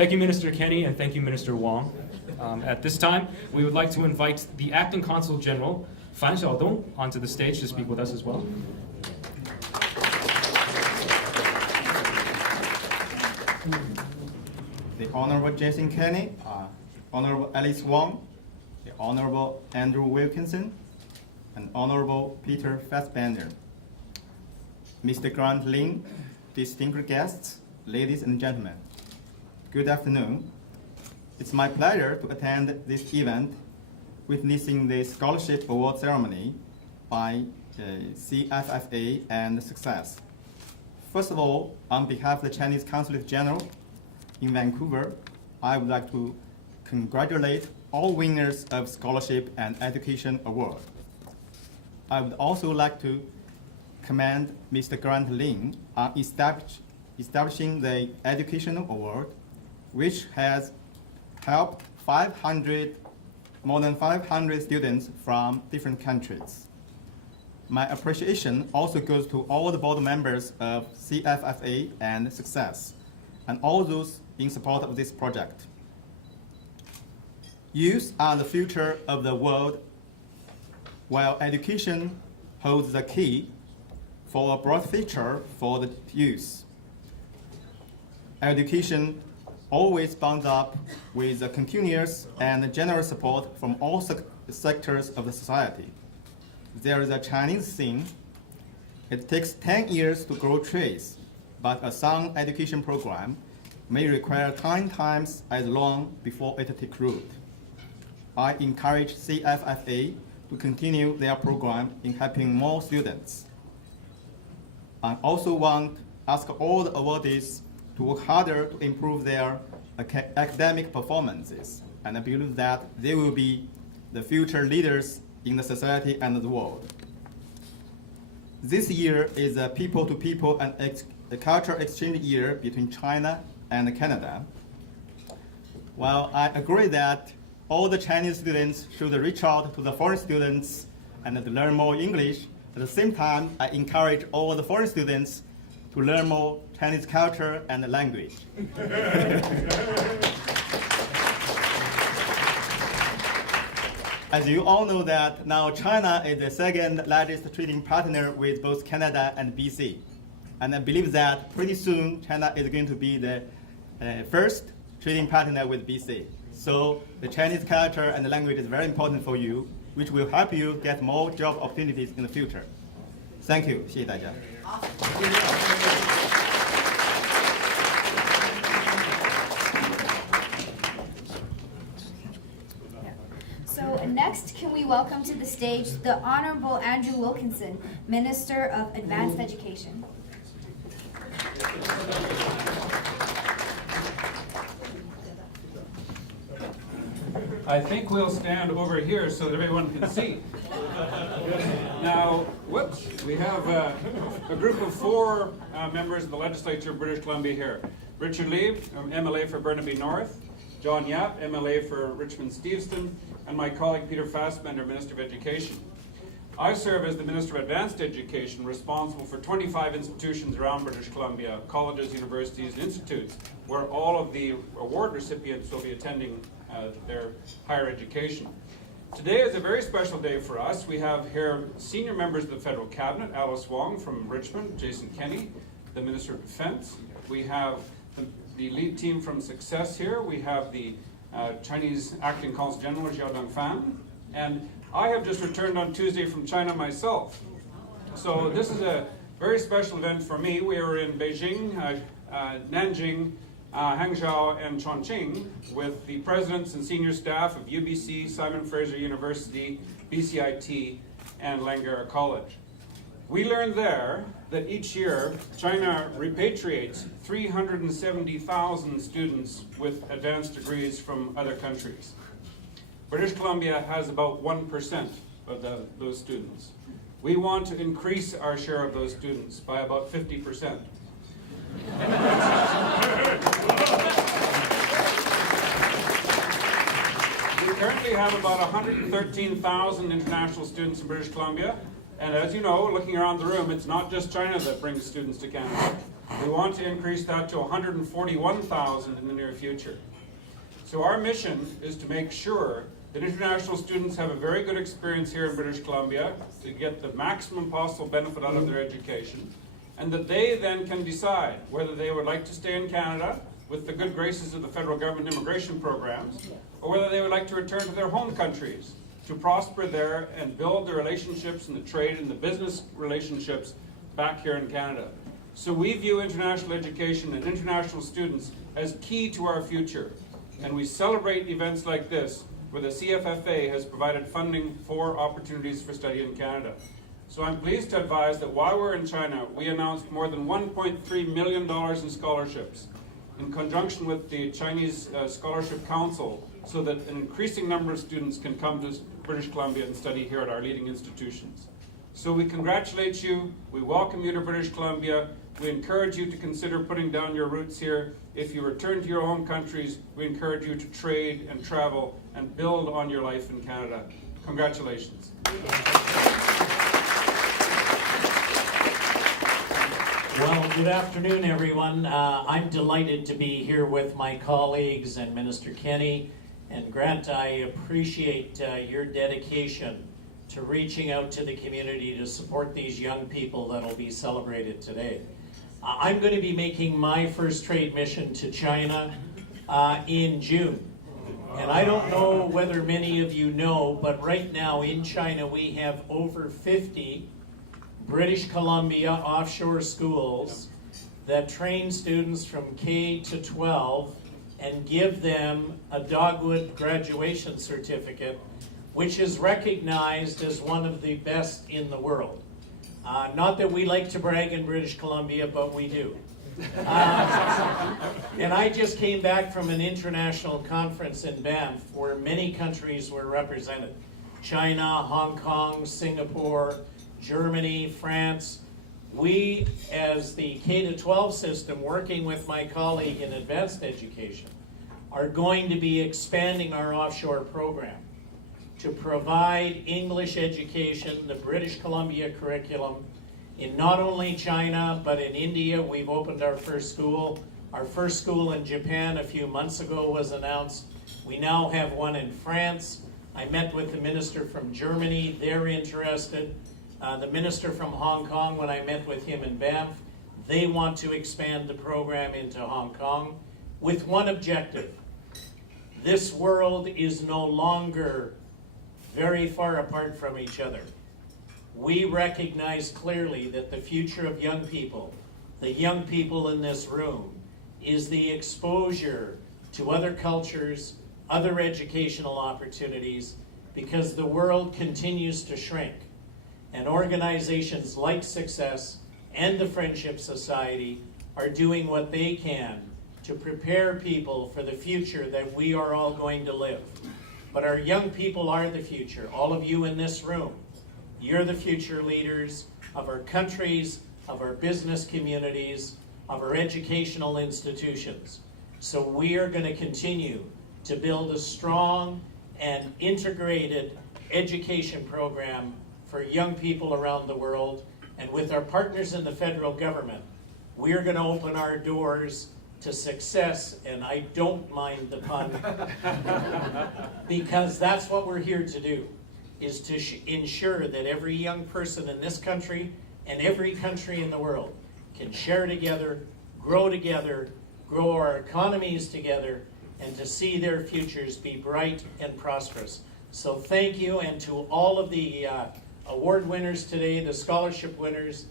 Thank you, Minister Kenny, and thank you, Minister Wong. At this time, we would like to invite the Acting Consul General, Fan Xiaodong, onto the stage to speak with us as well. The Honorable Jason Kenny, Honorable Alice Wong, the Honorable Andrew Wilkinson, and Honorable Peter Fassbender. Mr. Grant Lin, distinguished guests, ladies and gentlemen, good afternoon. It's my pleasure to attend this event, witnessing the Scholarship Award ceremony by CFFA and Success. First of all, on behalf of the Chinese Consulate General in Vancouver, I would like to congratulate all winners of Scholarship and Education Award. I would also like to commend Mr. Grant Lin on establishing the Educational Award, which has helped more than 500 students from different countries. My appreciation also goes to all the board members of CFFA and Success, and all those in support of this project. Youth are the future of the world, while education holds the key for a bright future for the youth. Education always bound up with the continuous and generous support from all sectors of the society. There is a Chinese saying, it takes 10 years to grow trees, but a sound education program may require 10 times as long before it takes root. I encourage CFFA to continue their program in helping more students. I also want to ask all the awardees to work harder to improve their academic performances, and I believe that they will be the future leaders in the society and the world. This year is a people-to-people and a cultural exchange year between China and Canada. While I agree that all the Chinese students should reach out to the foreign students and to learn more English, at the same time, I encourage all the foreign students to learn more Chinese culture and language. As you all know that now China is the second largest trading partner with both Canada and BC. And I believe that pretty soon China is going to be the first trading partner with BC. So the Chinese culture and the language is very important for you, which will help you get more job opportunities in the future. Thank you. 谢谢大家. So next, can we welcome to the stage the Honorable Andrew Wilkinson, Minister of Advanced Education. I think we'll stand over here so that everyone can see. Now, whoops, we have a group of 4 members of the Legislature of British Columbia here. Richard Lee, MLA for Burnaby North, John Yap, MLA for Richmond-Steveston, and my colleague Peter Fassbender, Minister of Education. I serve as the Minister of Advanced Education, responsible for 25 institutions around British Columbia, colleges, universities, and institutes, where all of the award recipients will be attending their higher education. Today is a very special day for us. We have here senior members of the Federal Cabinet, Alice Wong from Richmond, Jason Kenny, the Minister of Defense. We have the lead team from Success here. We have the Chinese Acting Consul General, Xiaodong Fan. And I have just returned on Tuesday from China myself. So this is a very special event for me. We were in Beijing, Nanjing, Hangzhou, and Chongqing with the presidents and senior staff of UBC, Simon Fraser University, BCIT, and Langara College. We learned there that each year China repatriates 370,000 students with advanced degrees from other countries. British Columbia has about 1% of those students. We want to increase our share of those students by about 50%. We currently have about 113,000 international students in British Columbia, and as you know, looking around the room, it's not just China that brings students to Canada. We want to increase that to 141,000 in the near future. So our mission is to make sure that international students have a very good experience here in British Columbia to get the maximum possible benefit out of their education, and that they then can decide whether they would like to stay in Canada with the good graces of the federal government immigration programs, or whether they would like to return to their home countries to prosper there and build the relationships and the trade and the business relationships back here in Canada. So we view international education and international students as key to our future, and we celebrate events like this where the CFFA has provided funding for opportunities for study in Canada. So I'm pleased to advise that while we're in China, we announced more than $1.3 million in scholarships in conjunction with the Chinese Scholarship Council, so that an increasing number of students can come to British Columbia and study here at our leading institutions. So we congratulate you, we welcome you to British Columbia, we encourage you to consider putting down your roots here. If you return to your home countries, we encourage you to trade and travel and build on your life in Canada. Congratulations. Well, good afternoon, everyone. I'm delighted to be here with my colleagues and Minister Kenny. And Grant, I appreciate your dedication to reaching out to the community to support these young people that will be celebrated today. I'm going to be making my first trade mission to China in June. And I don't know whether many of you know, but right now in China we have over 50 British Columbia offshore schools that train students from K to 12 and give them a Dogwood graduation certificate, which is recognized as one of the best in the world. Not that we like to brag in British Columbia, but we do. And I just came back from an international conference in Banff where many countries were represented. China, Hong Kong, Singapore, Germany, France. We, as the K-12 system, working with my colleague in advanced education, are going to be expanding our offshore program to provide English education, the British Columbia curriculum, in not only China, but in India. We've opened our first school. Our first school in Japan a few months ago was announced. We now have one in France. I met with the minister from Germany. They're interested. The minister from Hong Kong, when I met with him in Banff, they want to expand the program into Hong Kong with one objective. This world is no longer very far apart from each other. We recognize clearly that the future of young people, the young people in this room, is the exposure to other cultures, other educational opportunities, because the world continues to shrink. And organizations like Success and the Friendship Society are doing what they can to prepare people for the future that we are all going to live. But our young people are the future. All of you in this room, you're the future leaders of our countries, of our business communities, of our educational institutions. So we are going to continue to build a strong and integrated education program for young people around the world. And with our partners in the federal government, we're going to open our doors to success, and I don't mind the pun, because that's what we're here to do, is to ensure that every young person in this country and every country in the world can share together, grow our economies together, and to see their futures be bright and prosperous. So thank you, and to all of the award winners today, the scholarship winners,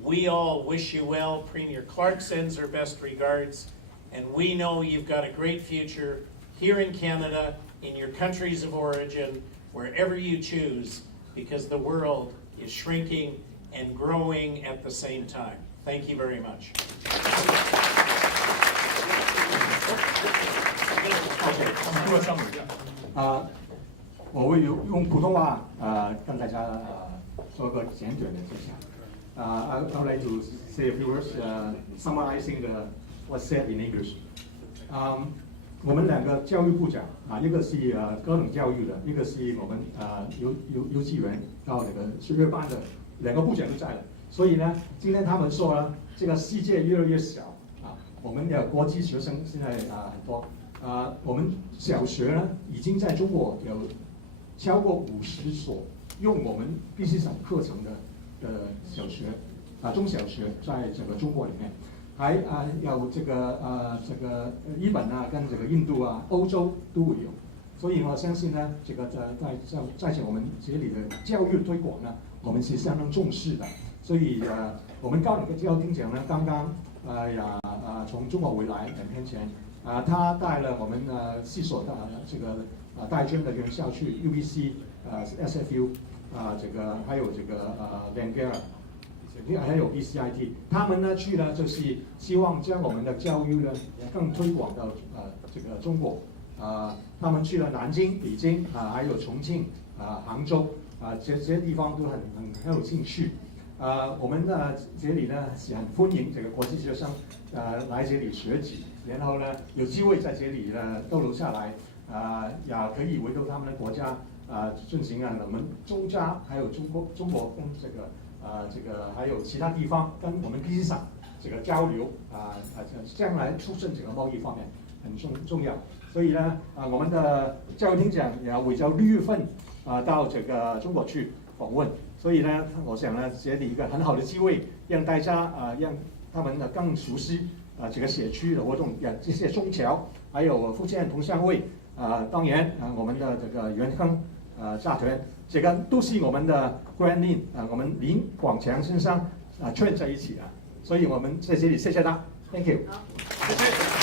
we all wish you well. Premier Clark sends her best regards, and we know you've got a great future here in Canada, in your countries of origin, wherever you choose, because the world is shrinking and growing at the same time. Thank you very much. OK， 我会用普通话跟大家做个简短的介绍。I would like to say a few words summarizing what's said in English. 我们两个教育部长一个是高等教育的，一个是我们幼稚园到那个学班的，两个部长都在了。所以呢，今天他们说呢，这个世界越来越小啊，我们的国际学生现在很多我们小学呢已经在中国有超过50所用我们必须上课程的小学中小学，在整个中国里面，还有这个日本跟这个印度欧洲都会有。所以我相信呢，这个在我们这里的教育推广呢，我们是相当重视的。所以我们高等教育厅长呢，刚刚从中国回来2天前，他带了我们4所的这个大专的院校去 UBC SFU 这个还有这个Langara 还有 BCIT， 他们呢去呢就是希望将我们的教育呢更推广到这个中国。他们去了南京、北京还有重庆、杭州这些地方都很有兴趣。我们这里呢是很欢迎这个国际学生来这里学习，然后呢有机会在这里呢逗留下来，也可以回到他们的国家进行我们中加还有中国跟这个还有其他地方跟我们必须上这个交流将来促进这个贸易方面很重要。所以呢我们的教育厅长也会在6月份到这个中国去访问。所以呢，我想呢，这里一个很好的机会，让大家让他们更熟悉这个社区的活动，这些中侨，还有福建同乡会，当然我们的这个元亨集团，这个都是我们的 Grand Lin 我们林广强先生串在一起所以我们在这里谢谢他 ，Thank you。谢谢。